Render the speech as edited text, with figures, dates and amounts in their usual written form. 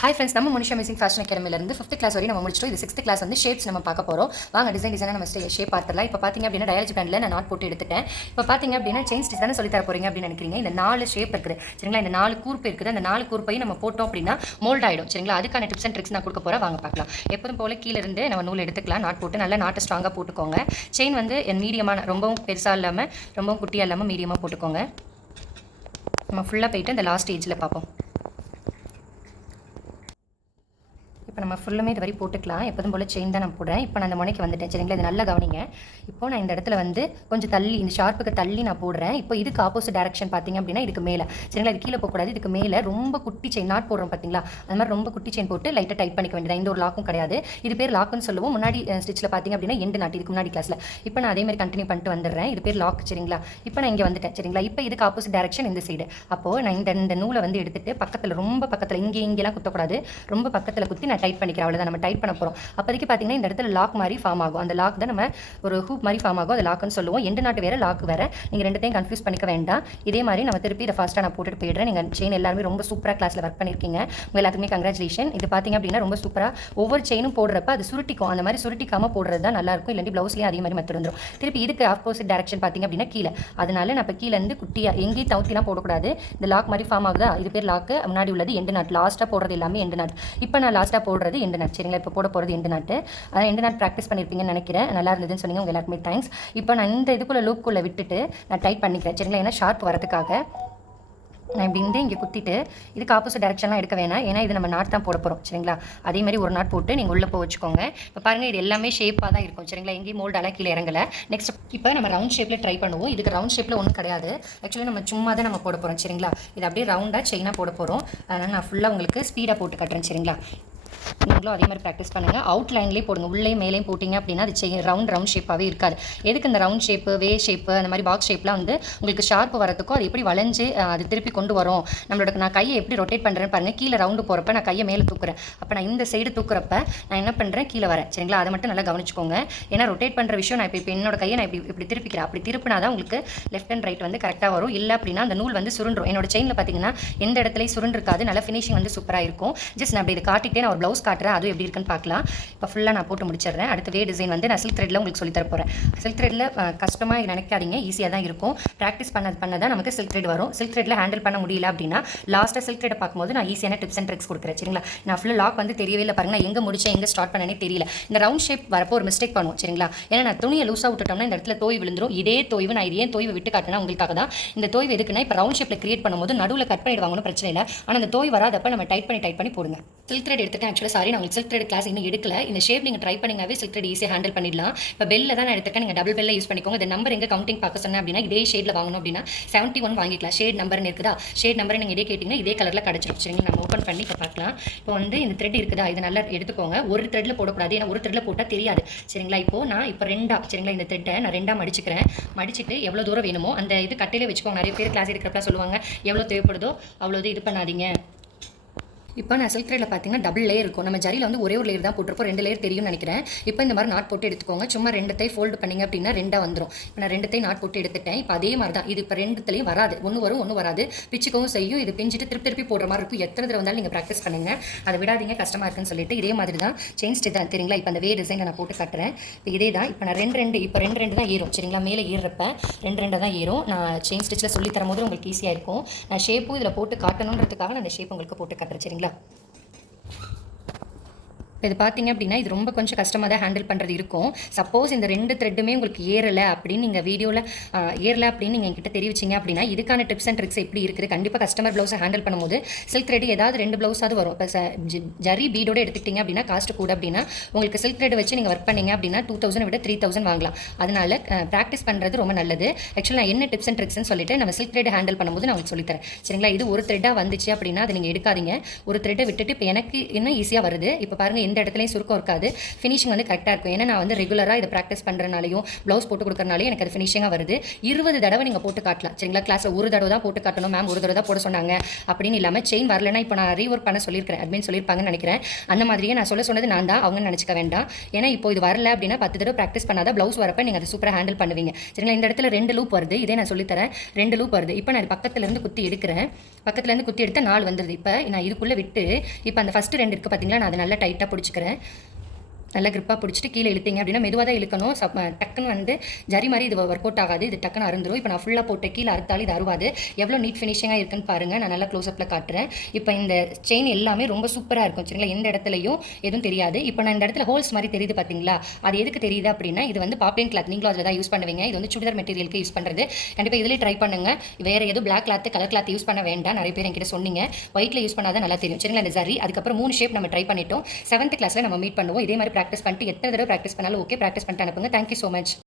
Hi friends, நம்ம Manisha music fashion அகாடமிலேருந்து 5th class வரையும் நம்ம முடிச்சிட்டோம். இது 6th கிளாஸ் வந்து ஷேப்ஸ் நம்ம பார்க்க போகிறோம். வாங்க டிசைனாக நம்ம ஷேப் பார்த்துலாம். இப்போ பார்த்தீங்க அப்படின்னா டயாலஜி பேண்டில் நான் நாட் போட்டு எடுத்துட்டேன். இப்போ பார்த்தீங்க அப்படின்னா செயின் ஸ்டிச் தானே சொல்லி தர போகிறீங்க அப்படின்னு நினைக்கிறீங்க. இந்த 4 ஷேப் இருக்குது சரிங்களா, இந்த 4 கூர்ப்பு இருக்குது. அந்த 4 கூர்ப்பையும் நம்ம போட்டோம் அப்படின்னா மோல்ட் ஆகிடும் சரிங்களா. அதுக்கான டிப்ஸ் அண்ட் ட்ரிக்ஸ் நான் கொடுக்க போகிறேன், வாங்க பார்க்கலாம். எப்போதும் போல் கீழே இருந்து நம்ம நூல் எடுத்துக்கலாம். நாட் போட்டு நல்லா நாட்டை ஸ்ட்ராங்காக போட்டுக்கோங்க. செயின் வந்து மீடியமான, ரொம்பவும் பெருசாக இல்லாமல் ரொம்பவும் குட்டியாக இல்லாமல் மீடியமாக போட்டுக்கோங்க. நம்ம ஃபுல்லாக போயிட்டு இந்த லாஸ்ட் ஸ்டேஜில் பார்ப்போம். இப்போ நம்ம ஃபுல்லுமே இது வரை போட்டுக்கலாம். எப்போதும் போல் செயின் தான் நான் போடுறேன். இப்போ நான் அந்த முனைக்கு வந்துட்டேன் சரிங்களா. இது நல்லா கவனிங்க. இப்போ நான் இந்த இடத்துல வந்து கொஞ்சம் தள்ளி, இந்த ஷார்ப்புக்கு தள்ளி நான் போடுறேன். இப்போ இதுக்கு ஆப்போசிட் டேரக்ஷன் பார்த்தீங்க அப்படின்னா இதுக்கு மேலே சரிங்களா. இது கீழே போகக்கூடாது, இதுக்கு மேலே ரொம்ப குட்டி செயின் நாட் போடுறோம் பார்த்தீங்களா. அது மாதிரி ரொம்ப குட்டி செயின் போட்டு லைட்டாக டைட் பண்ணிக்க வேண்டியது. இந்த ஒரு லாக்கும் கிடையாது, இது பேர் லாக்குன்னு சொல்லுவோம். முன்னாடி ஸ்டிச்சில் பார்த்தீங்க அப்படின்னா எண்டு நாட், இதுக்கு முன்னாடி கிளாஸில். இப்போ நான் அதே மாதிரி கண்டினியூ பண்ணிட்டு வந்துடுறேன். இது பேர் லாக் சரிங்களா. இப்போ நான் இங்கே வந்துட்டேன் சரிங்களா. இப்போ இதுக்கு ஆப்போசிட் டேரக்ஷன் இந்த சைடு. அப்போது நான் இந்த நூலை வந்து எடுத்துட்டு பக்கத்தில், ரொம்ப பக்கத்தில், இங்கெல்லாம் குத்தக்கூடாது, ரொம்ப பக்கத்தில் குத்தி நான் டைட் பண்ணிக்கிறேன். அவ்வளோதான், நம்ம டைட் பண்ண போகிறோம். அப்போதைக்கு பார்த்தீங்கன்னா இந்த இடத்துல லாக் மாதிரி ஃபார்ம் ஆகும். அந்த லாக் தான் நம்ம ஒரு ஹூப் மாதிரி ஃபார்ம் ஆகும். அது லாக்குன்னு சொல்லுவோம். எண்டு நாட்டு வேறு, லாக் வேறு. நீங்கள் ரெண்டுத்தையும் கன்ஃபியூஸ் பண்ணிக்க வேண்டாம். இதே மாதிரி நம்ம திருப்பி இதை ஃபாஸ்ட்டாக நான் போட்டுட்டு போயிடுறேன். நீங்கள் செயின் எல்லாருமே ரொம்ப சூப்பராக கிளாஸில் ஒர்க் பண்ணியிருக்கீங்க. உங்கள் எல்லாத்துக்குமே கங்க்ராச்சுலேஷன். இது பார்த்தீங்க அப்படின்னா ரொம்ப சூப்பராக ஒவ்வொரு செயினும் போடுறப்ப அது சுருட்டிக்கும். அந்த மாதிரி சுருட்டிக்காமல் போடுறது தான் நல்லாயிருக்கும். இல்லாட்டி ப்ளவுஸ்லேயே அதே மாதிரி மெத்தட் வந்துடும். திருப்பி இதுக்கு ஆப்போசிட் டேரக்ஷன் பார்த்தீங்க அப்படின்னா கீழே. அதனால நான் இப்போ கீழே இருந்து குட்டியாக எங்கேயும் தவுத்திலாம் போடக்கூடாது. இந்த லாக் மாதிரி ஃபார்ம் ஆகுதா, இது பேர் லாக்கு. முன்னாடி உள்ளது எண்டு நாட், லாஸ்ட்டாக போடுறது எல்லாமே எண்டு நாட். இப்போ நான் லாஸ்ட்டாக போடுறது எண்டு நாட் சரிங்களா. இப்போ போட போகிறது எண்டு நாட்டு. அதான் எண்டு நாட் ப்ராக்டிஸ் பண்ணியிருப்பீங்கன்னு நினைக்கிறேன். நல்லா இருந்ததுன்னு சொன்னீங்க, உங்கள் எல்லாருக்குமே தேங்க்ஸ். இப்போ நான் இந்த இதுக்குள்ளே லூப்புக்குள்ளே விட்டுட்டு நான் டைப் பண்ணிக்கிறேன் சரிங்களா. ஏன்னா ஷார்ப் வரதுக்காக நான் இப்படி இருந்து இங்கே குத்திட்டு இதுக்கு ஆப்போசிட் டேரக்ஷன்லாம் எடுக்க வேணாம். ஏன்னா இது நம்ம நாட் தான் போட போகிறோம் சரிங்களா. அதே மாதிரி ஒரு நாட் போட்டு நீங்கள் உள்ளே போய் வச்சுக்கோங்க. இப்போ பாருங்கள், இது எல்லாமே ஷேப்பாக தான் இருக்கும் சரிங்களா. எங்கேயும் மோல்டாலாம் கீழே இறங்கலை. நெக்ஸ்ட் இப்போ நம்ம ரவுண்ட் ஷேப்பில் ட்ரை பண்ணுவோம். இதுக்கு ரவுண்ட் ஷேப்பில் ஒன்றும் கிடையாது. ஆக்சுவலி நம்ம சும்மா தான் நம்ம போட போகிறோம் சரிங்களா. இது அப்படியே ரவுண்டாக செயினாக போட போகிறோம். அதனால் நான் ஃபுல்லாக உங்களுக்கு ஸ்பீடாக போட்டு கட்டுறேன் சரிங்களா. நீங்களும் அதே மாதிரி ப்ராக்டிஸ் பண்ணுங்கள். அவுட் லைன்லேயே போடுங்க. உள்ளே மேலேயும் போட்டிங்க அப்படின்னா அது ரவுண்ட் ஷேப்பாகவே இருக்காது. எதுக்கு இந்த ரவுண்ட் ஷேப்பு, வே ஷேப்பு, அந்த மாதிரி பாக்ஸ் ஷேப்லாம் வந்து உங்களுக்கு ஷார்ப் வரத்துக்கும் அது எப்படி வளைஞ்சு அது திருப்பி கொண்டு வரும். நம்மளோட நான் கையை எப்படி ரொட்டேட் பண்ணுறேன்னு பாருங்கள். கீழே ரவுண்டு போகிறப்ப நான் கையை மேலே தூக்குறேன். அப்போ நான் இந்த சைடு தூக்குறப்ப நான் என்ன பண்ணுறேன், கீழே வரேன் சரிங்களா. அதை மட்டும் நல்லா கவனிச்சுக்கோங்க. ஏன்னா ரொட்டேட் பண்ணுற விஷயம் நான் இப்போ என்னோட கையை நான் இப்படி திருப்பிக்கிறேன். அப்படி திருப்பினா தான் உங்களுக்கு லெஃப்ட் அண்ட் ரைட் வந்து கரெக்டாக வரும். இல்லை அப்படின்னா அந்த நூல் வந்து சுருண்டுரும். என்னோட செயினில் பார்த்தீங்கன்னா எந்த இடத்துலையும் சுருண்டிருக்காது. நல்லா ஃபினிஷிங் வந்து சூப்பராக இருக்கும். ஜஸ்ட் நான் அப்படி இதை காட்டிட்டே நான் ஒரு ப்ளவுஸ் காட்டுறேன், அது எப்படி இருக்குன்னு பார்க்கலாம். இப்போ ஃபுல்லாக நான் போட்டு முடிச்சிடுறேன். அடுத்த வே டிசைன் வந்து நான் சில்க் த்ரெட்டில் உங்களுக்கு சொல்லித்தர போகிறேன். சில்க் த்ரெட்டில் கஷ்டமாக நினைக்காதீங்க, ஈஸியாக தான் இருக்கும். ப்ராக்டிஸ் பண்ண தான் நமக்கு சில்க் த்ரெட் வரும். சில்க் த்ரெட்டில் ஹேண்டில் பண்ண முடியல அப்படின்னா லாஸ்ட்டாக சில்க் த்ரெட்டை பார்க்கும்போது நான் ஈஸியான டிப்ஸ் அண்ட் ட்ரிக்ஸ் கொடுக்குறேன் சரிங்களா. நான் ஃபுல்லாக லாக் வந்து தெரியவே இல்லை பாருங்கள். நான் எங்கே முடிச்சேன், எங்கே ஸ்டார்ட் பண்ணனே தெரியல. இந்த ரவுண்ட் ஷேப் வரப்போ ஒரு மிஸ்டேக் பண்ணுவோம் சரிங்களா. ஏன்னா நான் துணியை லூஸாக விட்டுட்டோம்னா இந்த இடத்துல தோய் விழுந்துரும். இதே தோய்வு நான் இது ஏன் தோய்வு விட்டு காட்டினா உங்களுக்காக தான். இந்த தோய்வு எதுக்குன்னா இப்போ ரவுண்ட் ஷேப்பில் கிரியேட் பண்ணும்போது நடுவில் கட் பண்ணிடுவாங்கன்னு பிரச்சனை இல்லை. ஆனால் அந்த தோய் வராதப்போ நம்ம டைட் பண்ணி போடுங்க. சில்க் த்ரெட் எடுத்துட்டேன். ஆக்சுவலாக சாரி, நான் உங்களுக்கு சில்க் த்ரெட் கிளாஸ் இன்னும் எடுக்கல. இந்த ஷேப் நீங்கள் ட்ரை பண்ணிங்கனாவே சில்க் த்ரெட் ஈஸியாக ஹேண்டில் பண்ணிடலாம். இப்போ பெல்ல தான் நான் எடுத்துக்கேன். நீங்கள் டபுள் பெல்ல யூஸ் பண்ணிக்கோங்க. இந்த நம்பர் எங்கே கவுண்டிங் பார்க்க சொன்னேன் அப்படின்னா இதே ஷேடில் வாங்கணும் அப்படின்னா 71 வாங்கிக்கலாம். ஷேட் நம்பர்னு இருக்குதா, ஷேட் நம்பர் நீங்கள் இதே கேட்டிங்கன்னா இதே கலரில் கிடச்சிடும் சரிங்களா. நம்ம ஓப்பன் பண்ணி இப்போ பார்க்கலாம். இப்போ வந்து இந்த த்ரெட் இருக்குதா, இது நல்லா எடுத்துக்கோங்க. ஒரு த்ரெட்டில் போடக்கூடாது, ஏன்னா ஒரு த்ரெட்டில் போட்டால் தெரியாது சரிங்களா. இப்போது நான் இப்போ ரெண்டா சரிங்களா, இந்த த்ரெட்டை நான் ரெண்டாக மடிச்சுக்கிறேன். மடிச்சுட்டு எவ்வளோ தூரம் வேணுமோ அந்த இது கட்டையிலே வச்சுக்கோங்க. நிறைய பேர் கிளாஸ் எடுக்கிறப்ப சொல்லுவாங்க எவ்வளோ தேவைப்படுதோ அவ்வளோ இது பண்ணாதீங்க. இப்போ நான் சில்க் த்ரெட்டில் பார்த்தீங்கன்னா டபுள் லேயர் இருக்கும். நம்ம ஜரியில் வந்து ஒரே ஒரு லேயர் தான் போட்டிருப்போம், 2 லேயர் தெரியும்னு நினைக்கிறேன். இப்போ இந்த மாதிரி நாட் போட்டு எடுத்துக்கோங்க. சும்மா 2 ஃபோல்டு பண்ணிங்க அப்படின்னா 2 வந்துடும். இப்போ நான் 2 நாட் போட்டு எடுத்துட்டேன். இப்போ அதே மாதிரி தான் இது இப்போ 2 வராது, ஒன்று வரும் ஒன்று வராது, பிச்சுக்கவும் செய்யும். இது பிஞ்சிட்டு திருப்பி போடுற மாதிரி இருக்கும். எத்தனை தடவை வந்தாலும் நீங்கள் ப்ராக்டிஸ் பண்ணுங்கள், அதை விடாதீங்க, கஷ்டமாக இருக்குன்னு சொல்லிட்டு. இதே மாதிரி தான் செயின் ஸ்டிச் தான் தெரியுங்களா. இப்போ அந்த வே டிசைனை நான் போட்டு காட்டுறேன். இப்போ இதே தான். இப்போ நான் இப்போ ரெண்டு தான் ஏறும் சரிங்களா. மேலே ஏறுறப்ப 2 தான் ஏறும். நான் செயின் ஸ்டிச்சில் சொல்லி தரும்போது உங்களுக்கு ஈஸியாக இருக்கும். நான் ஷேப்பும் இதில் போட்டு காட்டணுன்றதுக்காக நான் அந்த ஷேப் உங்களுக்கு போட்டு காட்டுறேன் சரிங்களா. இப்போ இது பார்த்தீங்க அப்படின்னா இது ரொம்ப கொஞ்சம் கஷ்டமாக தான் ஹேண்டில் பண்ணுறது இருக்கும். சப்போஸ் இந்த 2 த்ரெட்டுமே உங்களுக்கு ஏறலை அப்படின்னு நீங்கள் வீடியோவில் ஏறலை அப்படின்னு நீங்கள் என்கிட்ட தெரிவிச்சிங்க அப்படின்னா இதுக்கான டிப்ஸ் அண்ட் ட்ரிக்ஸ் எப்படி இருக்குது. கண்டிப்பாக கஸ்டமர் ப்ளவுஸை ஹேண்டில் பண்ணும்போது சில்க் த்ரெட் ஏதாவது 2 ப்ளவுஸாவது வரும். இப்போ ஜரி பீடோட எடுத்துக்கிட்டிங்க அப்படின்னா காஸ்ட் கூட அப்படின்னா உங்களுக்கு சில்க் த்ரெட் வச்சு நீங்கள் ஒர்க் பண்ணிங்க அப்படின்னா 2000 விட 3000 வாங்கலாம். அதனால் ப்ராக்டிஸ் பண்ணுறது ரொம்ப நல்லது. ஆக்சுவலாக நான் என்ன டிப்ஸ் அண்ட் ட்ரிக்ஸ்னு சொல்லிட்டு நம்ம சில்க் த்ரெட் ஹேண்டில் பண்ணும்போது நான் உங்களுக்கு சொல்லித்தரேன் சரிங்களா. இது ஒரு த்ரெட்டாக வந்துச்சு அப்படின்னா அதை நீங்கள் எடுக்காதீங்க. ஒரு த்ரெட்டை விட்டுட்டு இப்போ எனக்கு இன்னும் ஈஸியாக வருது. இப்போ பாருங்கள் எந்த இடத்துலையும் சுருக்கம் இருக்காது, ஃபினிஷிங் வந்து கரெக்டாக இருக்கும். ஏன்னா நான் வந்து ரெகுலராக இதை ப்ராக்டிஸ் பண்ணுறனாலையும் ப்ளவுஸ் போட்டு கொடுக்கறனாலையும் எனக்கு அது ஃபினிஷிங்காக வருது. 20 தடவை நீங்கள் போட்டு காட்டலாம் சரிங்களா. கிளாஸில் ஒரு தடவை தான் போட்டு காட்டணும் மேம், ஒரு தடவை தான் போட சொன்னாங்க அப்படின்னு இல்லாமல், செயின் வரலன்னா இப்போ நான் ரீஒர்க் பண்ண சொல்லியிருக்கிறேன், அட்மின் சொல்லியிருப்பாங்கன்னு நினைக்கிறேன். அந்த மாதிரியே நான் சொன்னது நான் தான், அவங்க நினச்சிக்க வேண்டாம். ஏன்னா இப்போ இது வரல அப்படின்னா 10 தடவை ப்ராக்டிஸ் பண்ணாதான் ப்ளவுஸ் வரப்போ நீங்கள் அதை சூப்பராக ஹேண்டில் பண்ணுவீங்க சரிங்களா. இந்த இடத்துல 2 லூப் வருது, இதே நான் சொல்லித்தரேன். 2 லூப் வருது. இப்போ நான் பக்கத்துலேருந்து குத்தி எடுக்கிறேன், பக்கத்துலேருந்து குத்தி எடுத்தால் 4 வந்துடுது. இப்போ நான் இதுக்குள்ளே விட்டு இப்போ அந்த ஃபஸ்ட்டு 2 இருக்குது பார்த்தீங்களா, நான் அதை நல்லா டைட்டாக பிடிச்சிக்கிறேன். நல்லா கிரிப்பாக பிடிச்சிட்டு கீழே இழுத்தீங்க அப்படின்னா மெதுவாக தான் இழுக்கணும். டக்குன்னு வந்து ஜரி மாதிரி இது ஒர்க் அவுட் ஆகாது, இது டக்குன்னு அருந்துடும். இப்போ நான் ஃபுல்லாக போட்டு கீழே அறுத்தாலும் இது அறுவாது. எவ்வளோ நீட் ஃபினிஷிங்காக இருக்குன்னு பாருங்கள். நான் நல்லா க்ளோஸ்அப்பில் காட்டுறேன். இப்போ இந்த செயின் எல்லாமே ரொம்ப சூப்பராக இருக்கும் சரிங்களா, எந்த இடத்துலையும் எதுவும் தெரியாது. இப்போ நான் இந்த இடத்துல ஹோல்ஸ் மாதிரி தெரியுது பார்த்தீங்களா, அது எதுக்கு தெரியுது அப்படின்னா இது வந்து பாப்ளின் கிளாத், நீங்களும் அதில் தான் யூஸ் பண்ணுவீங்க. இது வந்து சுடிதார் மெட்டீரியலுக்கு யூஸ் பண்ணுறது. கண்டிப்பாக இதிலே ட்ரை பண்ணுங்கள். வேறு எதுவும் black cloth colour cloth use பண்ண வேண்டாம், நிறைய பேர் என்கிட்ட சொன்னீங்க. ஒயிட்டில் யூஸ் பண்ணாதான் நல்லா தெரியும் சரிங்களா. இந்த ஜரி அதுக்கப்புறம் 3 ஷேப் நம்ம ட்ரை பண்ணிட்டோம். 7th கிளாஸில் நம்ம மீட் பண்ணுவோம். இதே மாதிரி ப்ராக்டிஸ் பண்ணிட்டு எத்தனை தடவை ப்ராக்டிஸ் பண்ணாலும் ஓகே, ப்ராக்டிஸ் பண்ணிட்டு அனுப்புங்க. Thank you so much.